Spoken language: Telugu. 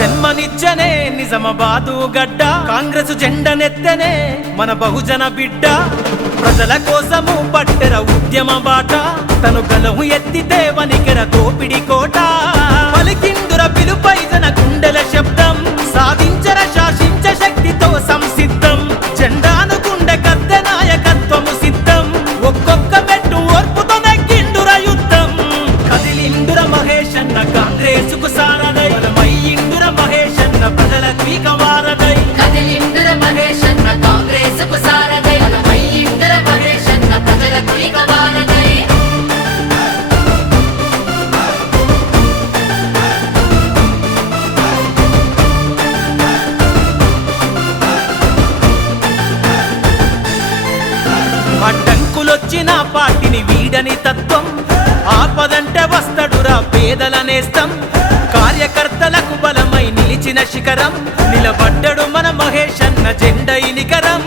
జన్మనిచ్చనే నిజామాబాదు గడ్డ కాంగ్రెసు జెండనెత్తనే మన బహుజన బిడ్డ ప్రజల కోసము పట్టెర ఉద్యమ బాట తను గలము ఎత్తితే వనికెర దోపిడి కోట పలికిందుర పిలుపై జన గుండెల శబ్దం సాధించర శాసించ శక్తితో సంసిద్ధం జెండాను గుండె కత్తె నాయకత్వము సిద్ధం ఒక్కొక్క మెట్టు ఓర్పుతో నెగ్గిండుర యుద్ధం కదిలిందుర మహేశన్న కాంగ్రెసుకు సారదై మయ్యిందుర మహేశన్న ప్రజలకు ఇక వారదై కదిలిందుర మహేశన్న కాంగ్రెసుకు సారదై మయ్యిందుర మహేశన్న ప్రజలకు ఇక వారదై అడ్డంకులొచ్చిన పార్టీని వీడని తత్వం ఆపదంటే వస్తడురా పేదల నేస్తం కార్యకర్తలకు బలమై నిలిచిన శిఖరం నిలబడ్డడు మన మహేశన్న జెండై నికరం